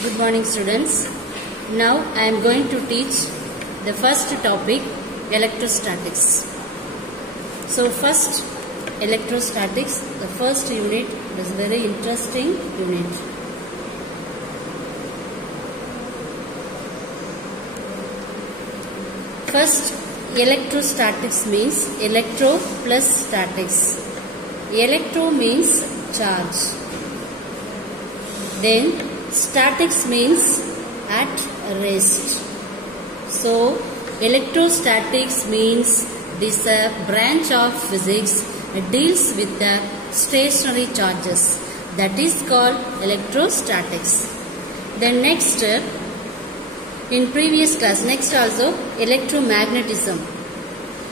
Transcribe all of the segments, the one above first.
Good morning, students. Now I am going to teach the first topic, electrostatics. So first, electrostatics, the first unit is very interesting unit. First, electrostatics means electro plus statics. Electro means charge. Then statics means at rest. So electrostatics means this branch of physics deals with the stationary charges. That is called electrostatics. Then next, in previous class, next also electromagnetism.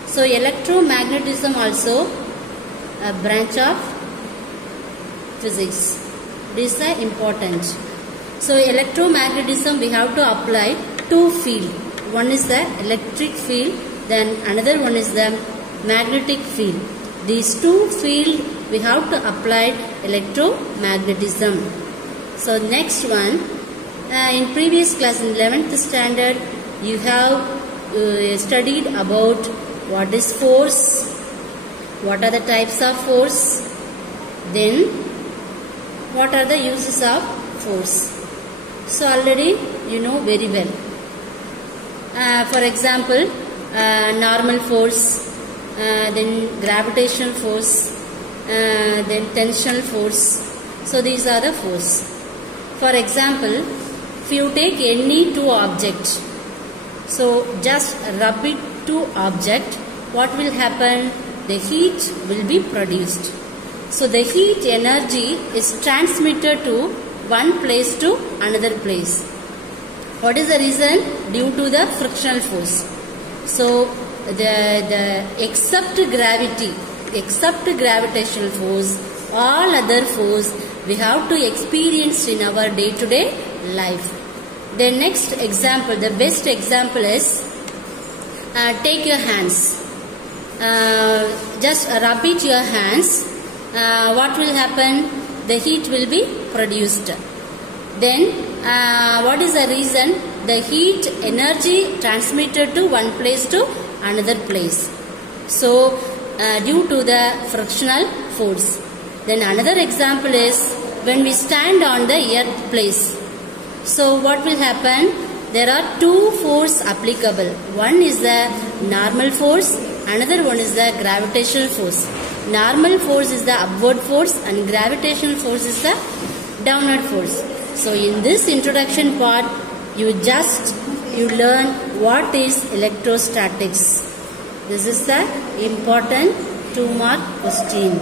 So electromagnetism also a branch of physics. This is important. So electromagnetism we have to apply two field. One is the electric field, then another one is the magnetic field. These two field we have to apply electromagnetism. So next one, in previous class in 11th standard you have studied about what is force, what are the types of force, then what are the uses of force. So already you know very well. For example, normal force, then gravitational force, then tensional force. So these are the force. For example, if you take any two objects, so just rub it to object, what will happen? The heat will be produced. So the heat energy is transmitted to one place to another place. What is the reason? Due to the frictional force. So the except gravity, except gravitational force, all other force we have to experience in our day-to-day life. The next example, the best example is take your hands. Just rub it your hands. What will happen? The heat will be produced. Then what is the reason? The heat energy transmitted to one place to another place. So due to the frictional force. Then another example is when we stand on the earth place. So what will happen? There are two force applicable. One is the normal force, another one is the gravitational force. Normal force is the upward force and gravitational force is the downward force. So in this introduction part, you learn what is electrostatics. This is the important 2-mark question.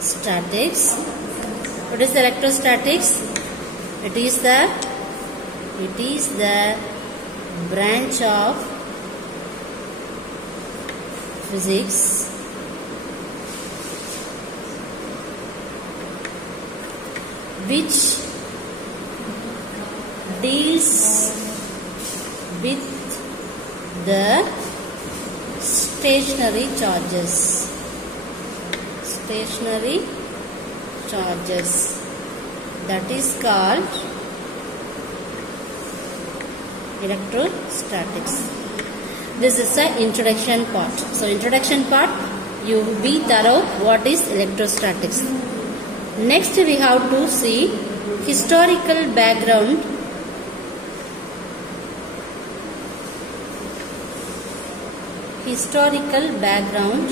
Statics. What is electrostatics? It is the branch of physics which deals with the stationary charges. Stationary charges. That is called electrostatics. This is the introduction part. So introduction part, you be thorough what is electrostatics. Next we have to see historical background. Historical background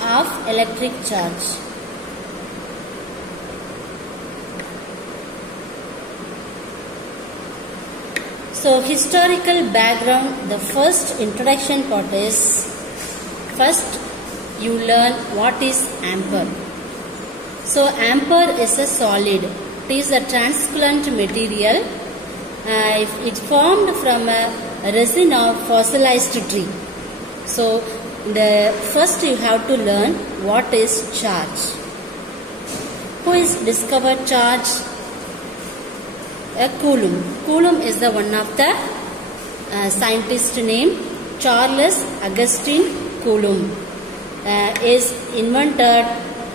of electric charge. So historical background, the first introduction part is, first you learn what is ampere. So ampere is a solid. It is a transparent material. It's formed from a resin of fossilized tree. So the first you have to learn what is charge. Who is discovered charge? Coulomb. Coulomb is the one of the scientist named Charles Augustin Coulomb is invented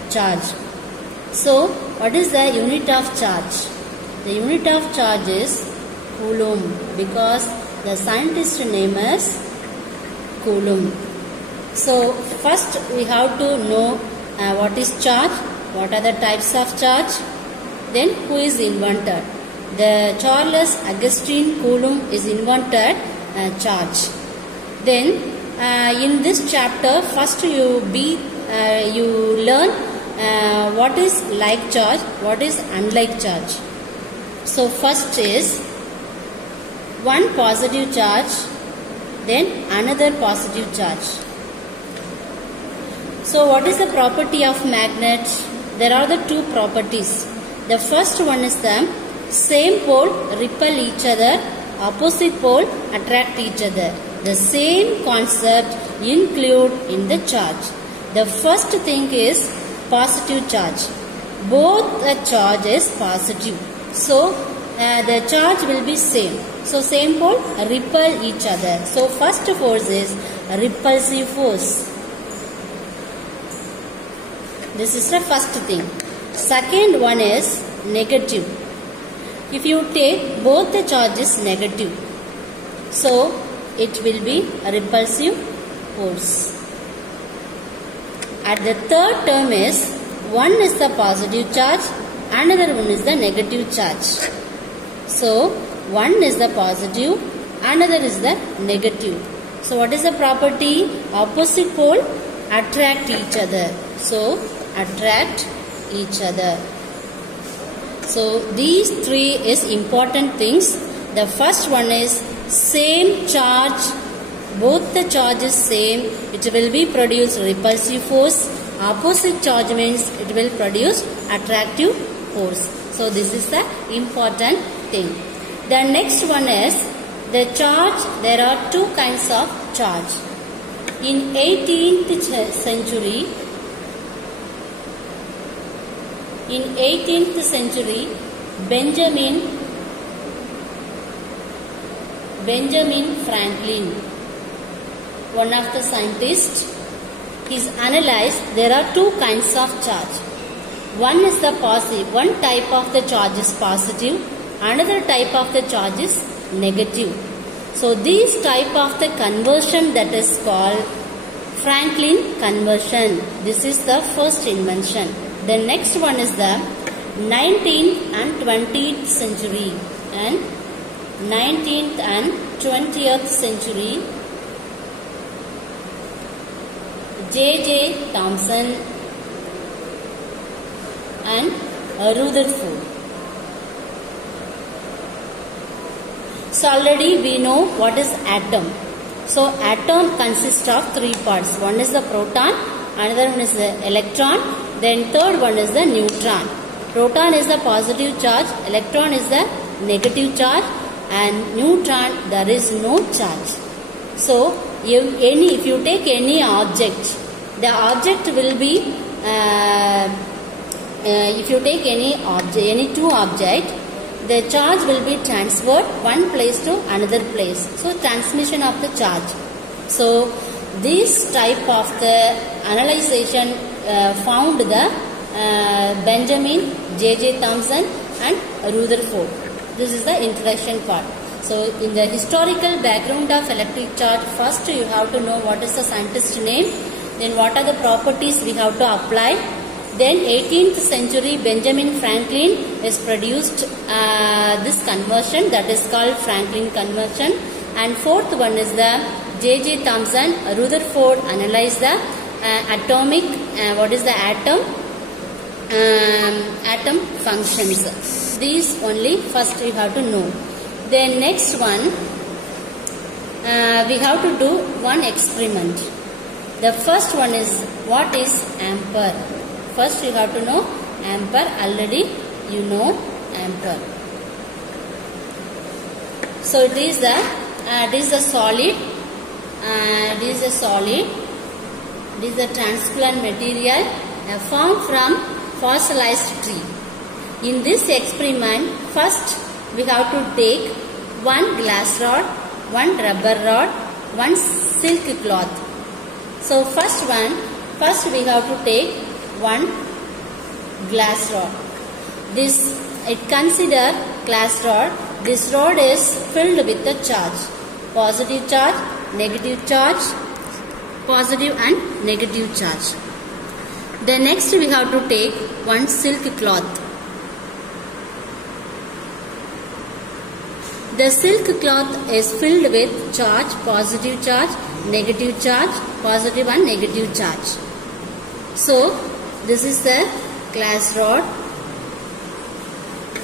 charge. So what is the unit of charge? The unit of charge is Coulomb, because the scientist name is Coulomb. So first we have to know what is charge, what are the types of charge, then who is invented. The Charles Augustine Coulomb is invented charge. Then in this chapter, first you learn what is like charge, what is unlike charge. So first is one positive charge, then another positive charge. So what is the property of magnet? There are the two properties. The first one is the same pole repel each other, opposite pole attract each other. The same concept include in the charge. The first thing is positive charge. Both the charge is positive. So the charge will be same. So same pole repel each other. So first force is repulsive force. This is the first thing. Second one is negative. If you take both the charges negative, so it will be a repulsive force. At the third term is one is the positive charge, another one is the negative charge. So one is the positive, another is the negative. So what is the property? Opposite pole attract each other. So attract each other. So these three is important things. The first one is same charge. Both the charge is same. It will be produce repulsive force. Opposite charge means it will produce attractive force. So this is the important thing. The next one is the charge. There are two kinds of charge. In 18th century, Benjamin Franklin, one of the scientists, he's analyzed there are two kinds of charge. One is the positive, one type of the charge is positive, another type of the charge is negative. So this type of the conversion that is called Franklin conversion. This is the first invention. The next one is the 19th and 20th century. And 19th and 20th century, J.J. Thomson and Rutherford. So already we know what is atom. So atom consists of three parts. One is the proton, another one is the electron, then third one is the neutron. Proton is the positive charge, electron is the negative charge, and neutron there is no charge. So if you take any object, the object will be if you take any two objects, the charge will be transferred one place to another place. So transmission of the charge. So this type of the analyzation found the Benjamin, J.J. Thomson and Rutherford. This is the introduction part. So in the historical background of electric charge, first you have to know what is the scientist name, then what are the properties we have to apply. Then 18th century Benjamin Franklin has produced this conversion that is called Franklin conversion. And fourth one is the J.J. Thomson, Rutherford analyzed the atomic, what is the atom functions. These only first you have to know. Then next one, we have to do one experiment. The first one is what is ampere. First you have to know ampere. Already you know ampere. So it is the solid. This is a solid. This is a transparent material formed from fossilized tree. In this experiment, first we have to take one glass rod, one rubber rod, one silk cloth. So first we have to take one glass rod. Consider glass rod. This rod is filled with the charge. Positive charge, negative charge, positive and negative charge. Then next we have to take one silk cloth. The silk cloth is filled with charge, positive charge, negative charge, positive and negative charge. So this is the glass rod.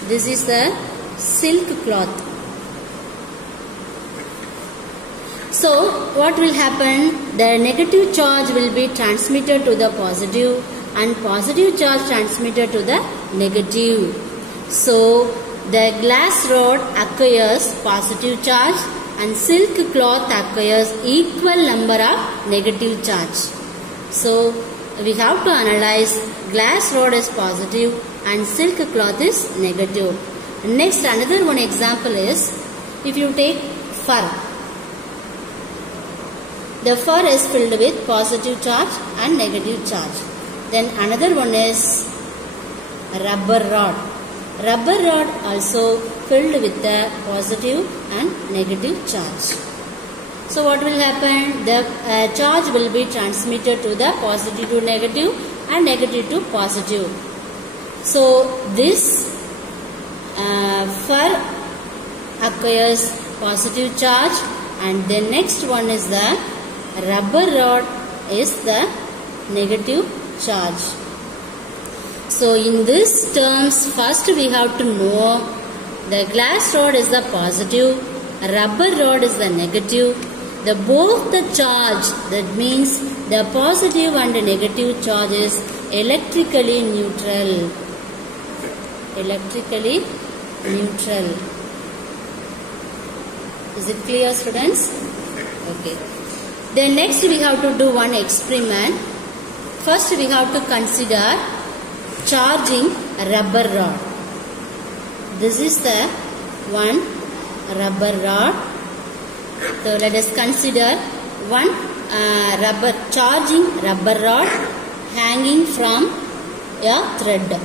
This is the silk cloth. So what will happen? The negative charge will be transmitted to the positive and positive charge transmitted to the negative. So the glass rod acquires positive charge and silk cloth acquires equal number of negative charge. So we have to analyze glass rod is positive and silk cloth is negative. Next, another one example is if you take fur. The fur is filled with positive charge and negative charge. Then another one is rubber rod. Rubber rod also filled with the positive and negative charge. So what will happen? The charge will be transmitted to the positive to negative and negative to positive. So this fur acquires positive charge, and the next one is the rubber rod is the negative charge. So in these terms, first we have to know the glass rod is the positive, rubber rod is the negative. Both the charge, that means the positive and the negative charge is electrically neutral. Electrically neutral. Is it clear, students? Okay. Then next we have to do one experiment. First we have to consider charging a rubber rod. This is the one rubber rod. So let us consider one charging rubber rod hanging from a thread.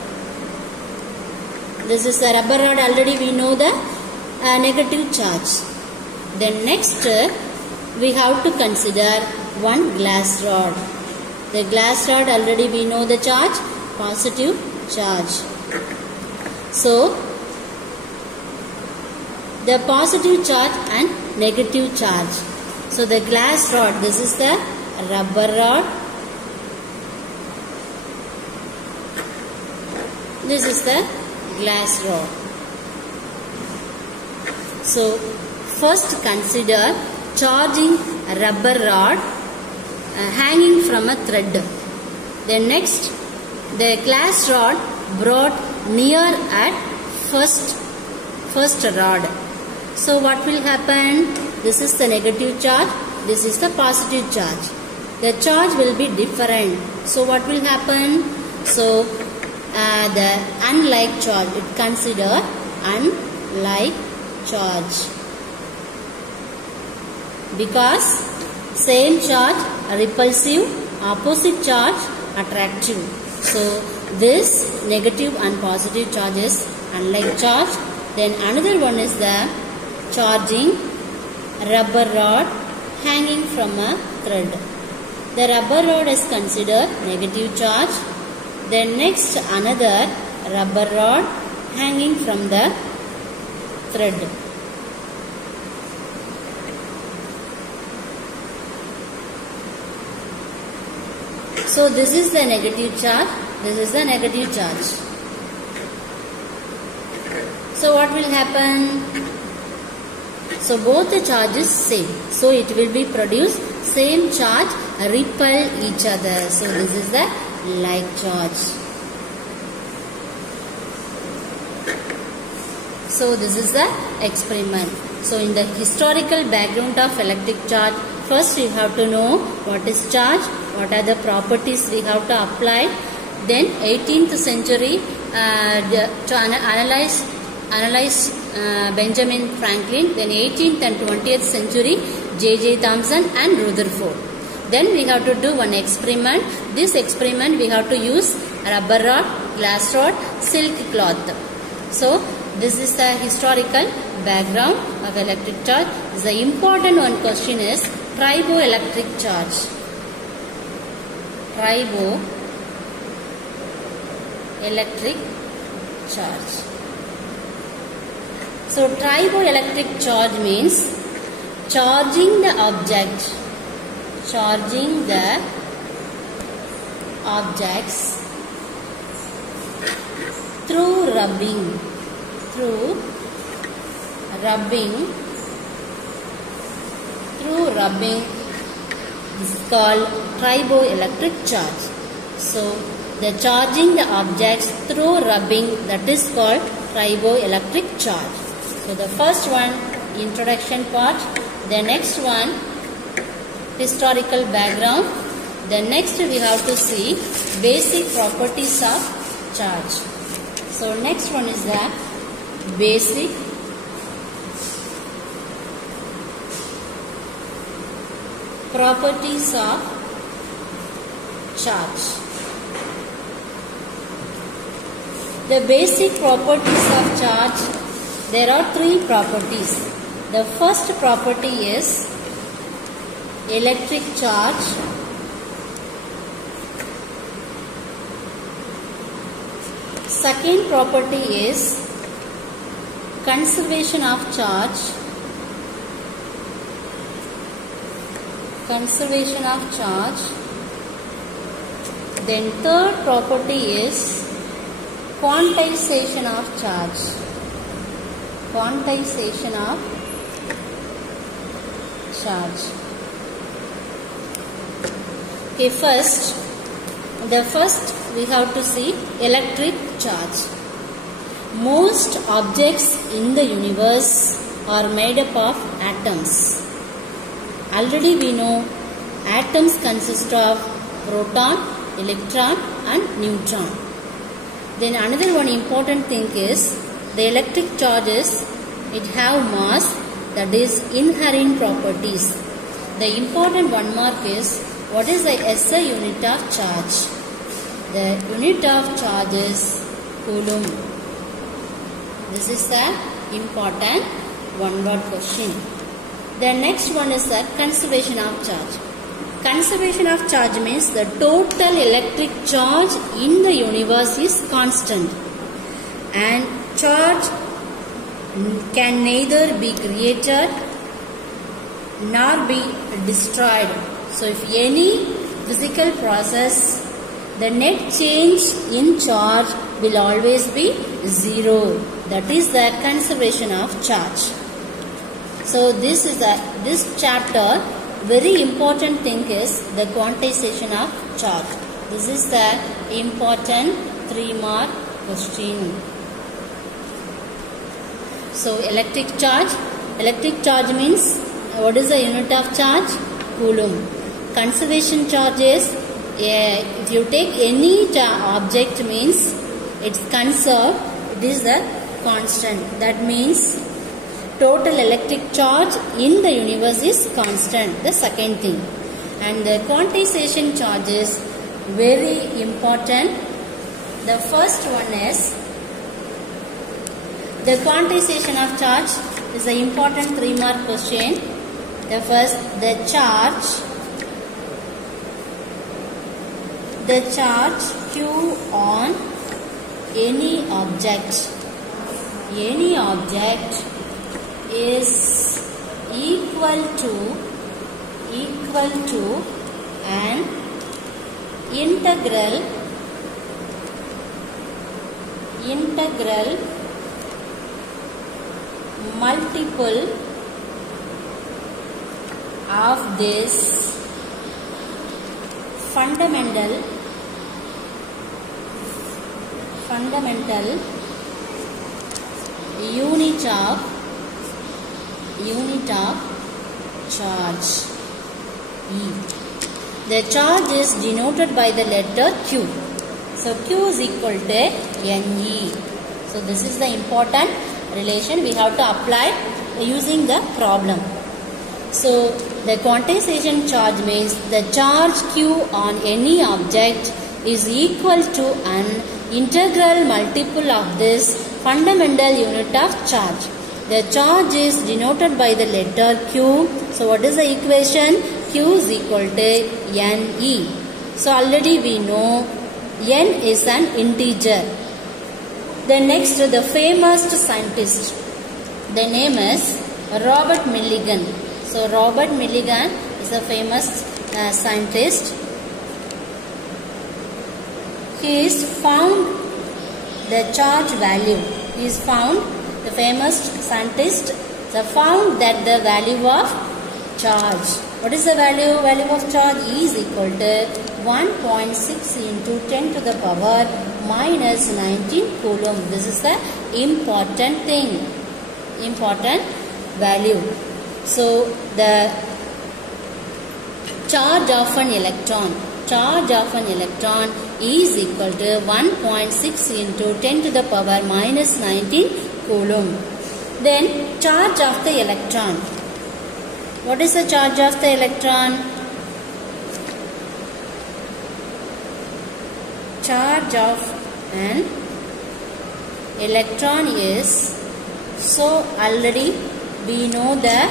This is a rubber rod, already we know the negative charge. Then next we have to consider one glass rod. The glass rod, already we know the charge, positive charge. So the positive charge and negative charge. So the glass rod, this is the rubber rod. This is the glass rod. So first consider charging a rubber rod hanging from a thread. Then next, the glass rod brought near at first rod. So what will happen? This is the negative charge, this is the positive charge. The charge will be different. So what will happen? So the unlike charge, it consider unlike charge. Because same charge, repulsive, opposite charge, attractive. So this negative and positive charge is unlike charge. Then another one is the charging rubber rod hanging from a thread. The rubber rod is considered negative charge. Then next another rubber rod hanging from the thread. So this is the negative charge, this is the negative charge. So what will happen? So both the charges same. So it will be produced same charge repel each other. So this is the like charge. So this is the experiment. So in the historical background of electric charge, first we have to know what is charge, what are the properties we have to apply. Then 18th century to analyze Benjamin Franklin. Then 18th and 20th century J.J. Thomson and Rutherford. Then we have to do one experiment. This experiment we have to use rubber rod, glass rod, silk cloth. So this is the historical background of electric charge. The important one question is triboelectric charge. Triboelectric charge. So triboelectric charge means charging the objects through rubbing. This is called triboelectric charge. So the charging the objects through rubbing, that is called triboelectric charge. So the first one, introduction part. The next one, historical background. The next we have to see basic properties of charge. So next one is the basic properties of charge. The basic properties of charge, there are three properties. The first property is electric charge. Second property is conservation of charge. Then third property is quantization of charge. Okay, the first we have to see electric charge. Most objects in the universe are made up of atoms. Already we know atoms consist of proton, electron and neutron. Then another one important thing is the electric charges, it have mass, that is inherent properties. The important one mark is what is the SI unit of charge? The unit of charge is coulomb. This is the important one word question. The next one is the conservation of charge. Conservation of charge means the total electric charge in the universe is constant, and charge can neither be created nor be destroyed. So if any physical process, the net change in charge will always be zero. That is the conservation of charge. So this chapter, very important thing is the quantization of charge. This is the important 3-mark question. So electric charge means what is the unit of charge? Coulomb. Conservation charge is, if you take any object means it's conserved, it is the constant. That means total electric charge in the universe is constant, the second thing. And the quantization charge is very important. The first one is the quantization of charge is the important 3-mark question. The first, the charge Q on any object is equal to an integral multiple of this fundamental unit of charge E. The charge is denoted by the letter Q. So Q is equal to Ne. So this is the important relation we have to apply using the problem. So the quantization charge means the charge Q on any object is equal to an integral multiple of this fundamental unit of charge. The charge is denoted by the letter Q. So what is the equation? Q is equal to NE. So already we know N is an integer. Then next, the famous scientist. The name is Robert Millikan. So Robert Millikan is a famous scientist. He is found the charge value. He is found, the famous scientist, found that the value of charge. What is the value? Value of charge is equal to 1.6 into 10 to the power minus 19 coulomb. This is the important thing, important value. So the charge of an electron is equal to 1.6 into 10 to the power minus 19 coulomb. Then charge of the electron. What is the charge of the electron? Charge of an electron is, so already we know the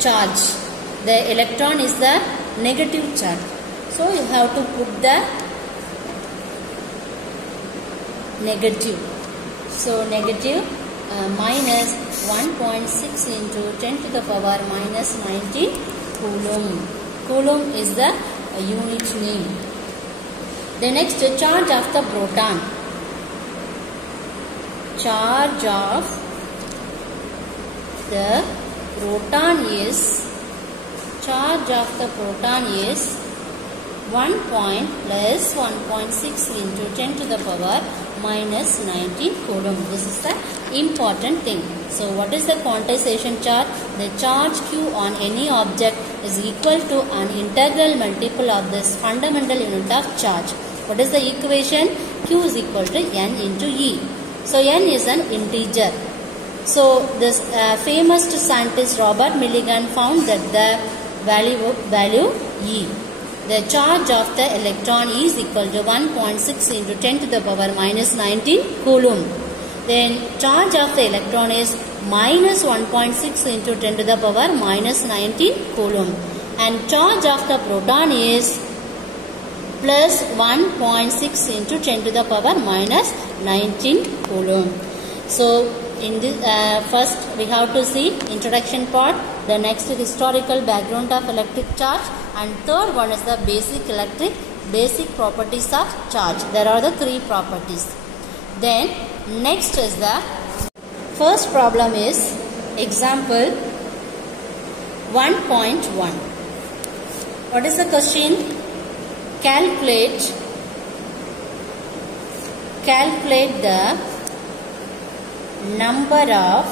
charge. The electron is the negative charge. So you have to put the negative. So negative minus 1.6 into 10 to the power minus 19 coulomb. Coulomb is the unit name. The next, charge of the proton. Charge of the proton is, 1 plus 1.6 into 10 to the power minus 19 coulomb. This is the important thing. So what is the quantization charge? The charge Q on any object is equal to an integral multiple of this fundamental unit of charge. What is the equation? Q is equal to N into E. So N is an integer. So this famous scientist Robert Millikan found that the value E. The charge of the electron is equal to 1.6 into 10 to the power minus 19 coulomb. Then charge of the electron is minus 1.6 into 10 to the power minus 19 coulomb. And charge of the proton is plus 1.6 into 10 to the power minus 19 coulomb. So in this first we have to see introduction part, the next historical background of electric charge, and third one is the basic properties of charge. There are the three properties. Then next is the first problem is example 1.1. What is the question? Calculate the number of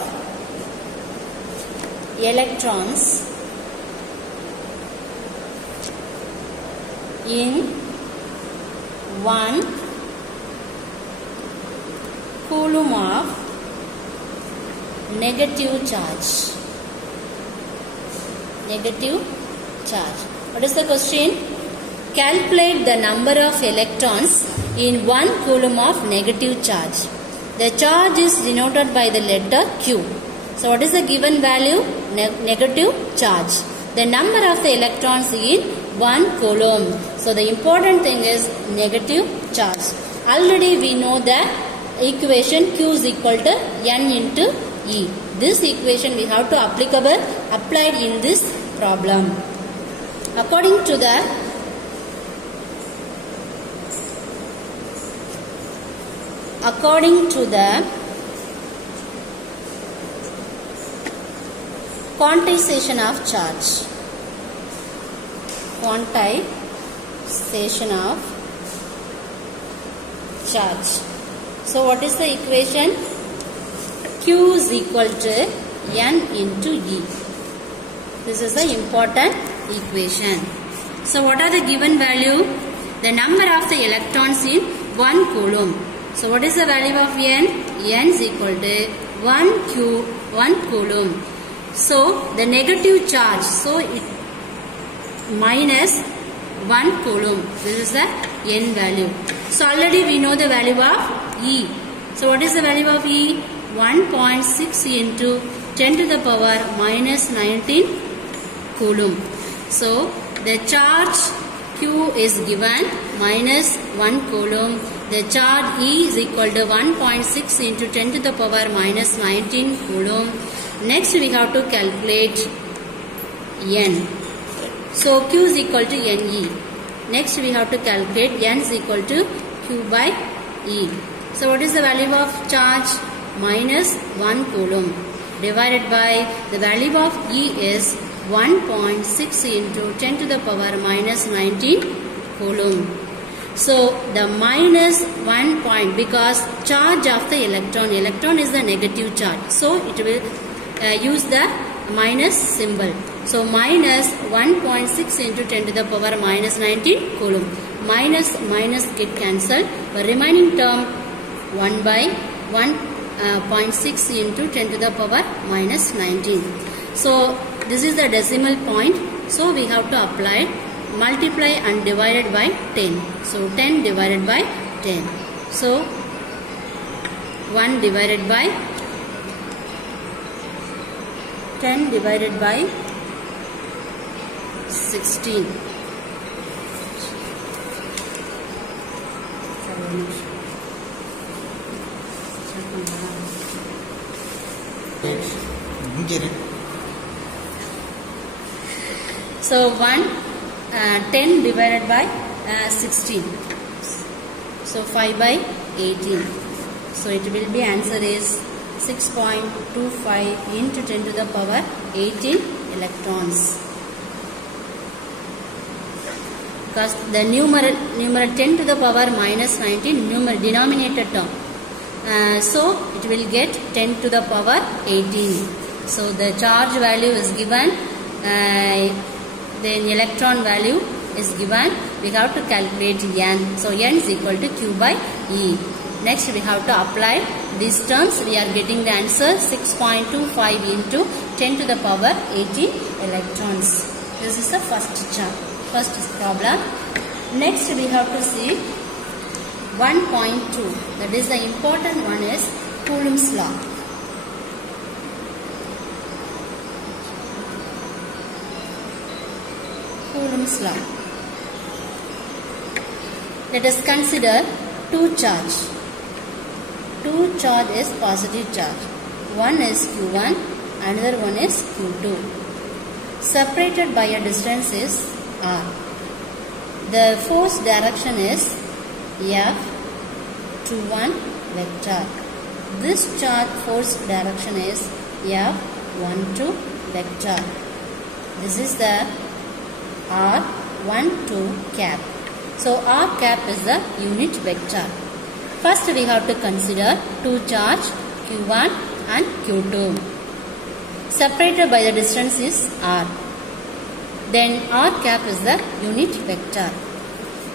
electrons in 1 coulomb of negative charge. What is the question? Calculate the number of electrons in 1 coulomb of negative charge. The charge is denoted by the letter Q. So what is the given value? Negative charge. The number of the electrons in 1 coulomb. So the important thing is negative charge. Already we know the equation Q is equal to N into E. This equation we have to applied in this problem. According to the quantization of charge. So what is the equation? Q is equal to N into E. This is the important equation. So what are the given value? The number of the electrons in 1 coulomb. So what is the value of N? N is equal to 1 coulomb. So the negative charge, so it minus 1 coulomb. This is the n value. So already we know the value of E. So what is the value of E? 1.6 into 10 to the power minus 19 coulomb. So the charge Q is given minus 1 coulomb. The charge E is equal to 1.6 into 10 to the power minus 19 coulomb. Next we have to calculate N. So Q is equal to NE. Next we have to calculate N is equal to Q by E. So what is the value of charge? Minus 1 coulomb divided by the value of E is 1.6 into 10 to the power minus 19 coulomb. So the minus 1 point, because charge of the electron is the negative charge. So it will use the minus symbol. So minus 1.6 into 10 to the power minus 19 coulomb. Minus get cancelled. The remaining term 1 by 1.6 into 10 to the power minus 19. So this is the decimal point. So we have to apply, multiply and divided by 10. So 10 divided by 10. So 1 divided by 10 divided by 16. So 10 divided by 16. So 5 by 18. So it will be, answer is 6.25 into 10 to the power 18 electrons. Because the numeral 10 to the power minus 19 denominator term. So it will get 10 to the power 18. So the charge value is given, then electron value is given. We have to calculate N. So N is equal to Q by E. Next we have to apply these terms. We are getting the answer 6.25 into 10 to the power 18 electrons. This is the first problem. Next we have to see 1.2. That is the important one, is Coulomb's law. Coulomb's law. Let us consider two charge. Two charge is positive charge. One is Q1, another one is Q2. Separated by a distance is R. The force direction is F21 vector. This charge force direction is F12 vector. This is the R12 cap. So R cap is the unit vector. First we have to consider two charge Q1 and Q2. Separated by the distance is R. Then R cap is the unit vector.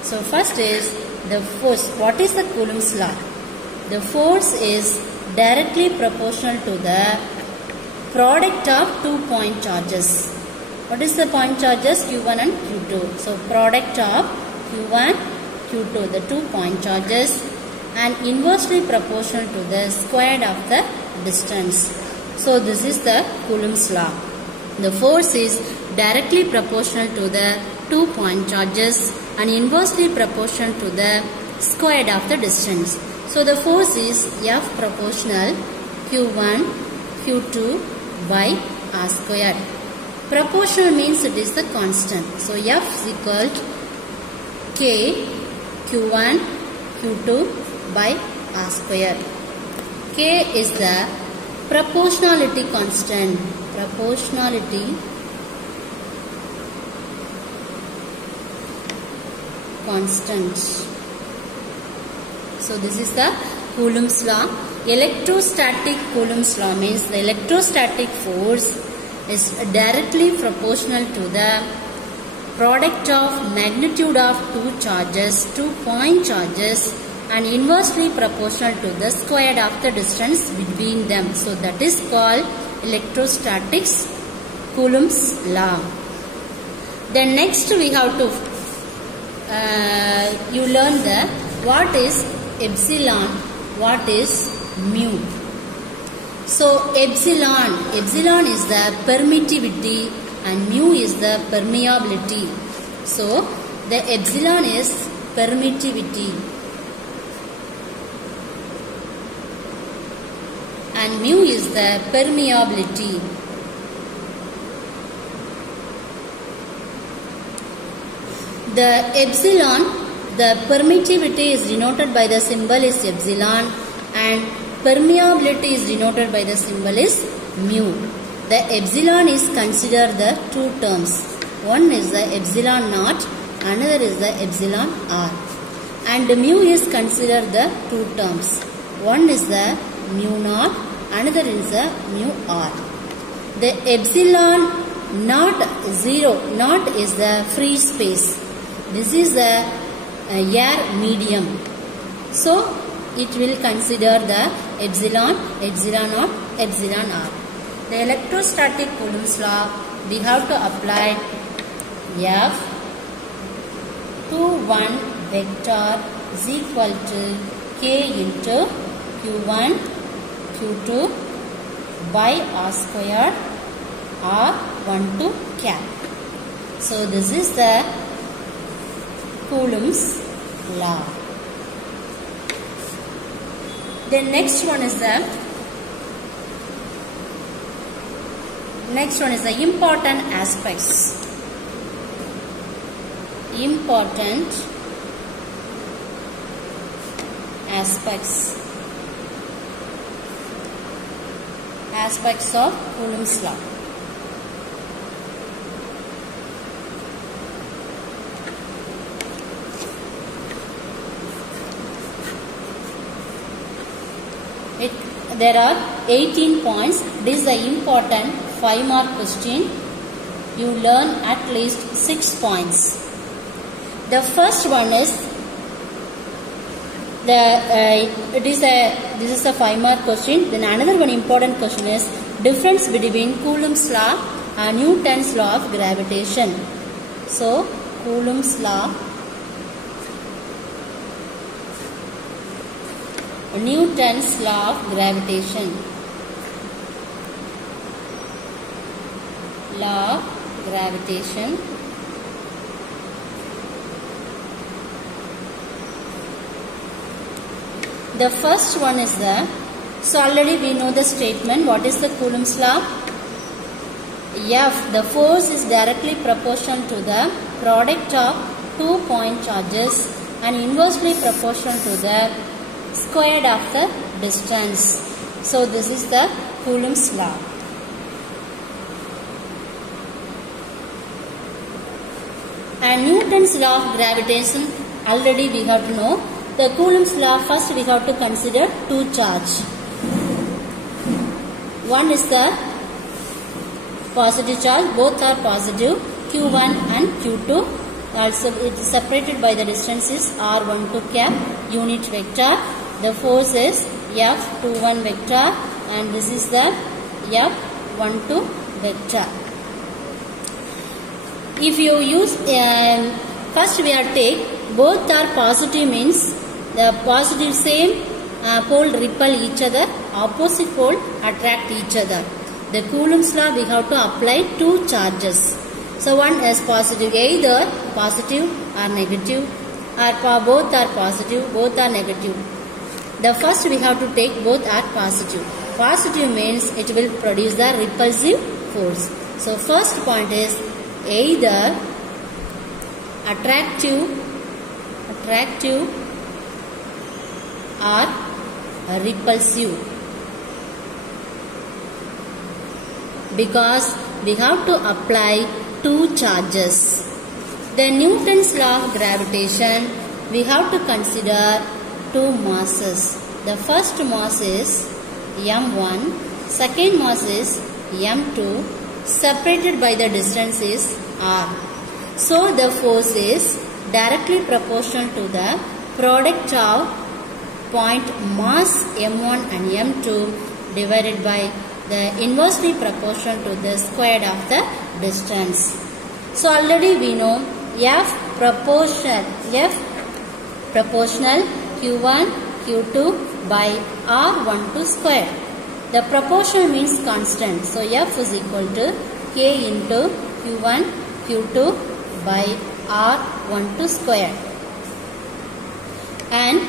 So first is the force. What is the Coulomb's law? The force is directly proportional to the product of 2 point charges. What is the point charges? Q1 and Q2. So product of Q1, Q2, the 2 point charges, and inversely proportional to the square of the distance. So this is the Coulomb's law. The force is directly proportional to the 2 point charges and inversely proportional to the square of the distance. So the force is F proportional Q1 Q2 by R squared. Proportional means it is the constant. So F is equal to K Q1 Q2 by R squared. K is the proportionality constant. Proportionality constant. So this is the Coulomb's law. Electrostatic Coulomb's law means the electrostatic force is directly proportional to the product of magnitude of two charges, 2 point charges, and inversely proportional to the square of the distance between them. So that is called electrostatics Coulomb's law. Then next we have to you learn the what is epsilon, what is mu. So epsilon is the permittivity and mu is the permeability. So the epsilon is permittivity and mu is the permeability. The epsilon, the permittivity is denoted by the symbol is epsilon and permeability is denoted by the symbol is mu. The epsilon is considered the two terms. One is the epsilon naught, another is the epsilon r. And mu is considered the two terms. One is the mu naught, another is the mu r. The epsilon naught 0, naught is the free space. This is the air medium. So it will consider the epsilon, epsilon naught, epsilon r. The electrostatic Coulomb's law, we have to apply F 21 vector is equal to K into Q1, Q2 by R squared R12 cap. So this is the Coulomb's law. Then next one is the important aspects. Important aspects of Coulomb's law. There are 18 points. This is the important 5-mark question. You learn at least 6 points. The first one is this is a 5-mark question. Then another one important question is difference between Coulomb's law and Newton's law of gravitation. So Coulomb's law, Newton's law of gravitation. Law of gravitation. The first one is so already we know the statement. What is the Coulomb's law? F, the force is directly proportional to the product of 2 point charges and inversely proportional to the squared of the distance. So this is the Coulomb's law. And Newton's law of gravitation, already we have to know. The Coulomb's law, first we have to consider two charge. One is the positive charge, both are positive, Q1 and Q2. Also it is separated by the distances R12 cap, unit vector. The force is F21 vector and this is the F12 vector. If you use, first we have to take both are positive, means the positive same pole repel each other, opposite pole attract each other. The Coulomb's law, we have to apply two charges. So one is positive, either positive or negative, or both are positive, both are negative. The first we have to take both are positive. Positive means it will produce the repulsive force. So first point is either attractive or repulsive, because we have to apply two charges. The Newton's law of gravitation, we have to consider two masses. The first mass is m1, second mass is m2, separated by the distance is r. So the force is directly proportional to the product of point mass m1 and m2 divided by the inversely proportional to the square of the distance. So already we know F proportional Q1 Q2 by R12 square. The proportional means constant. So F is equal to K into Q1 Q2 by R12 square. And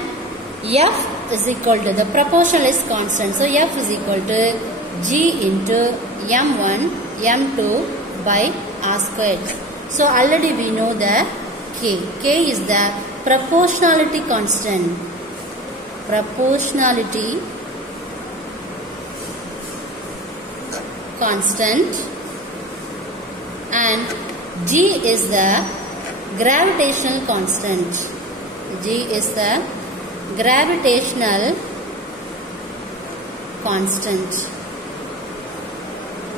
F is equal to, the proportional is constant. So F is equal to G into M1 M2 by R squared. So already we know the K. K is the proportionality constant. Proportionality constant. And G is the gravitational constant. G is the gravitational constant.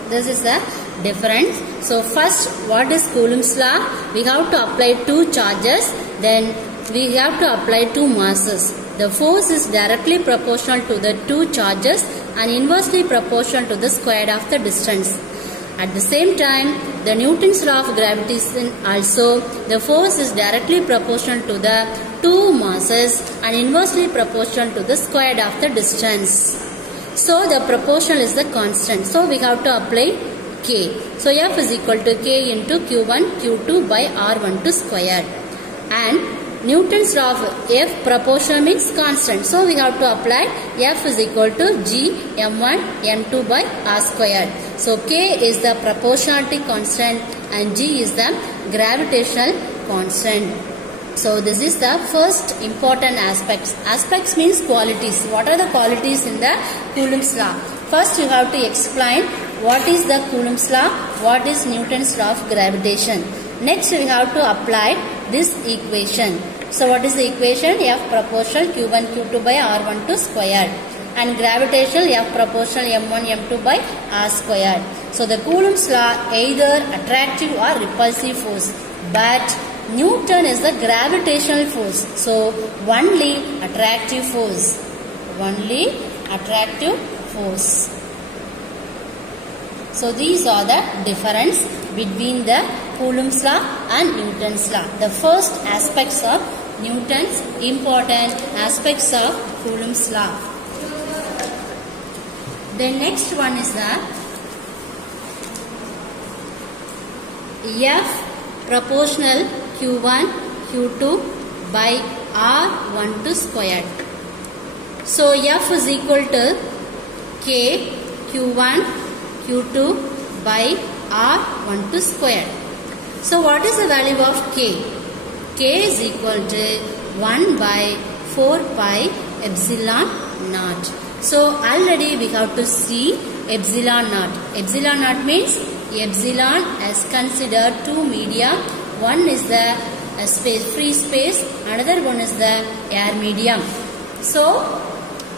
This is the difference. So first, what is Coulomb's law? We have to apply two charges, then we have to apply two masses. The force is directly proportional to the two charges and inversely proportional to the square of the distance. At the same time, the Newton's law of gravitation also, the force is directly proportional to the two masses and inversely proportional to the square of the distance. So the proportional is the constant. So we have to apply K. So F is equal to K into Q1 Q2 by R12 square. And Newton's law of F proportional means constant. So we have to apply F is equal to G M1 M2 by R square. So K is the proportionality constant and G is the gravitational constant. So this is the first important aspects. Aspects means qualities. What are the qualities in the Coulomb's law? First you have to explain what is the Coulomb's law, what is Newton's law of gravitation. Next we have to apply this equation. So what is the equation? F proportional Q1 Q2 by R12 squared. And gravitational F proportional M1 M2 by R squared. So the Coulomb's law either attractive or repulsive force. But Newton is the gravitational force. So only attractive force. Only attractive force. So these are the difference between the Coulomb's law and Newton's law. The first aspects of Newton's, important aspects of Coulomb's law. The next one is the F proportional Q1 Q2 by R12 squared. So F is equal to K Q1 Q2 by R12 squared. So what is the value of K? K is equal to 1 by 4 pi epsilon naught. So already we have to see epsilon naught. Epsilon naught means epsilon is considered two media. One is the free space, another one is the air medium. So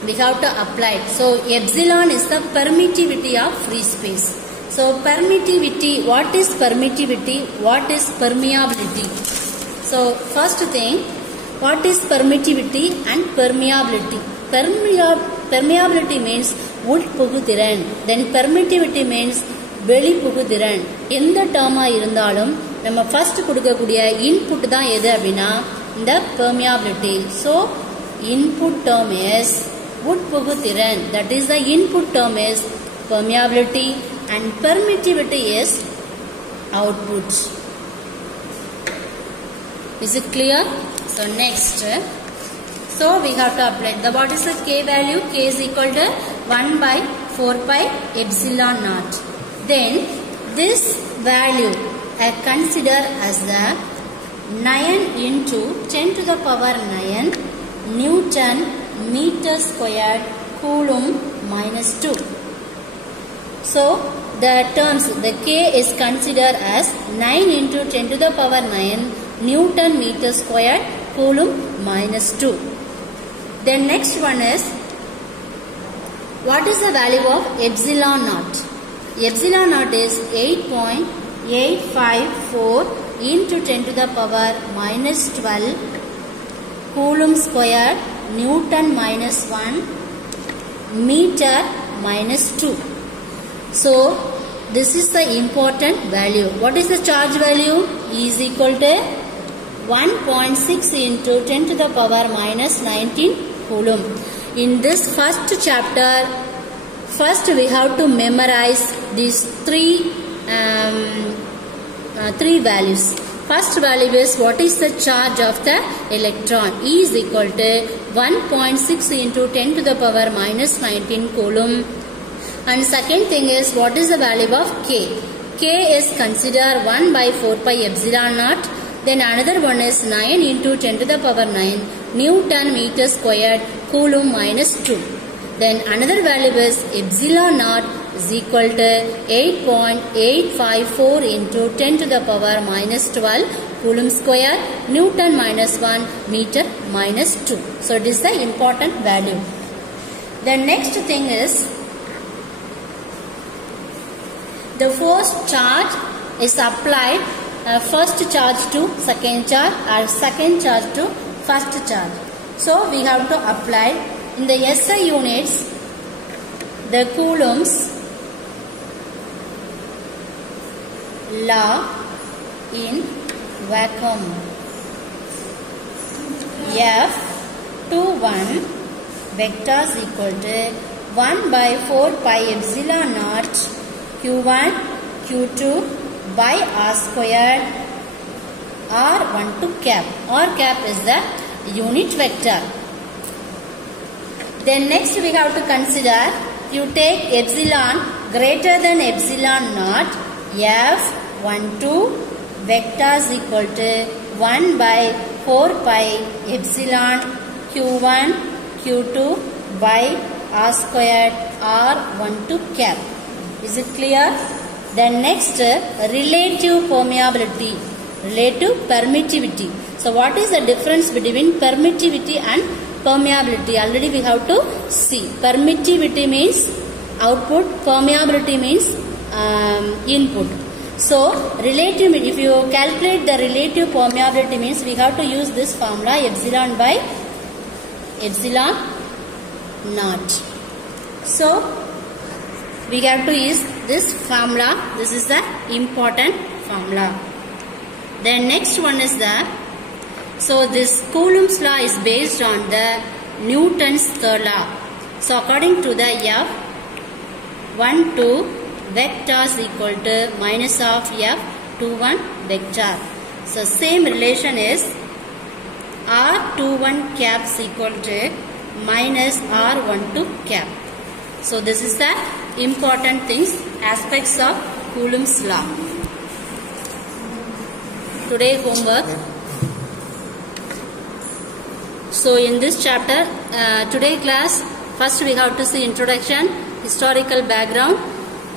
we have to apply it. So epsilon is the permittivity of free space. So permittivity, what is permittivity? What is permeability? So first thing, what is permittivity and permeability? Permeability means உட்புகுதிறன். Then permittivity means வெளிப்புகுதிறன். எந்த டேர்மா இருந்தாலும் நம்ம first கொடுக்கக்கூடிய input தான் எது அப்படின்னா இந்த permeability. So input term is உட்புகுதிறன். That is the input term is permeability and permittivity is output. Is it clear? So next, so we have to apply the what is the K value? K is equal to 1 by 4 pi epsilon naught. Then this value I consider as the 9 into 10 to the power 9 Newton meter squared Coulomb minus 2. So the terms, the K is considered as 9 into 10 to the power 9 Newton meter squared Coulomb minus 2. Then next one is, what is the value of epsilon naught? Epsilon naught is 8.854 into 10 to the power minus 12 Coulomb squared Newton minus 1 meter minus 2. So this is the important value. What is the charge value? E is equal to 1.6 into 10 to the power minus 19 coulomb. In this first chapter, first we have to memorize these three values. First value is what is the charge of the electron. E is equal to 1.6 into 10 to the power minus 19 coulomb. And second thing is what is the value of K. K is consider 1 by 4 pi epsilon naught. Then another one is 9 into 10 to the power 9 Newton meter squared coulomb minus 2. Then another value is epsilon naught is equal to 8.854 into 10 to the power minus 12 coulomb square Newton minus 1 meter minus 2. So it is the important value. The next thing is the force charge is applied first charge to second charge or second charge to first charge. So we have to apply in the SI units the coulombs law in vacuum. F21 vector is equal to 1 by 4 pi epsilon naught Q1 Q2 by R squared R12 cap. R cap is the unit vector. Then next we have to consider, you take epsilon greater than epsilon naught, F12 vector is equal to 1 by 4 pi epsilon Q1 Q2 by R squared R12 cap. Is it clear? Then next, relative permeability, relative permittivity. So what is the difference between permittivity and permeability? Already we have to see. Permittivity means output, permeability means input. So relative, if you calculate the relative permeability means we have to use this formula epsilon by epsilon naught. So we have to use this formula. This is the important formula. Then next one is the, so this Coulomb's law is based on the Newton's third law. So according to the F12 vector is equal to minus of F21 vector. So same relation is R21 cap is equal to minus R12 cap. So this is the important things, aspects of Coulomb's law. Today homework. So in this chapter, today class, first we have to see introduction, historical background,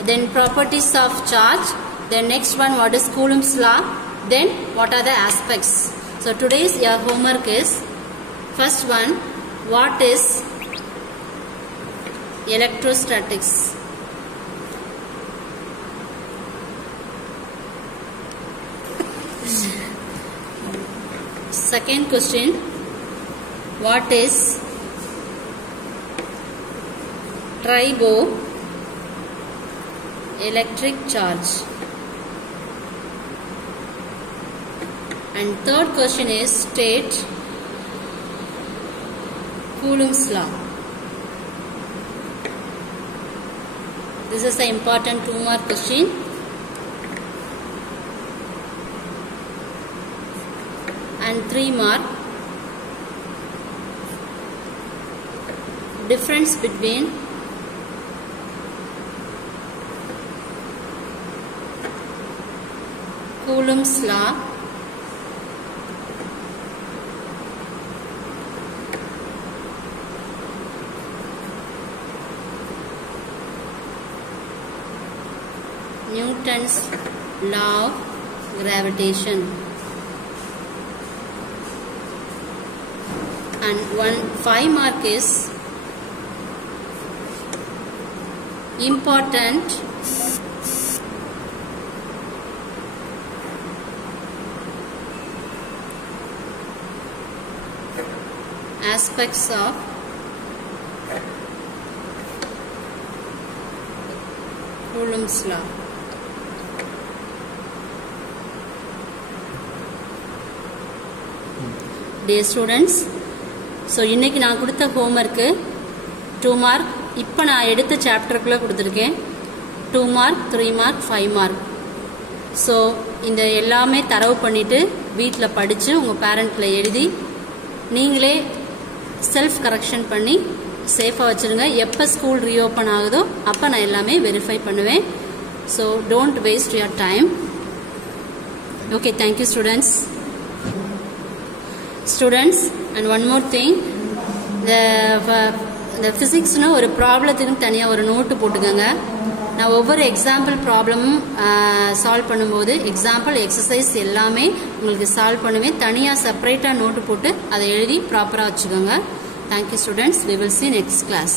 then properties of charge, then next one what is Coulomb's law, then what are the aspects. So today's your homework is, first one, what is electrostatics. Second question, what is triboelectric charge? And third question is, state Coulomb's law. This is the important 2-mark question. And 3-mark, difference between Coulomb's law Newton's law of gravitation. And 5-mark is important aspects of Coulomb's law. Dear students, so இன்னைக்கு நான் கொடுத்த homework 2 mark. இப்போ நான் எடுத்த சாப்டருக்குள்ள கொடுத்திருக்கேன். 2 mark, 3 mark, 5 mark. So இந்த எல்லாமே தரவு பண்ணிட்டு வீட்ல படிச்சு உங்க பேரண்ட்ல எழுதி நீங்களே செல்ஃப் கரெக்ஷன் பண்ணி சேஃபா வச்சிருங்க. எப்ப ஸ்கூல் ரீஓபன் ஆகுதோ அப்ப நான் எல்லாமே வெரிஃபை பண்ணுவேன். So don't waste your time. Okay, thank you students. Students, and one more thing, the physics னா ஒரு ப்ராப்ளத்துக்கு தனியா ஒரு நோட் போட்டுக்கங்க. நான் ஒவ்வொரு எக்ஸாம்பிள் ப்ராப்ளமும் சால்வ் பண்ணும்போது எக்ஸாம்பிள் எக்ஸசைஸ் எல்லாமே உங்களுக்கு சால்வ் பண்ணுவேன். தனியா செப்பரேட்டா நோட் போட்டு அதை எழுதி ப்ராப்பரா வச்சுக்கோங்க. Thank you students. We will see next class.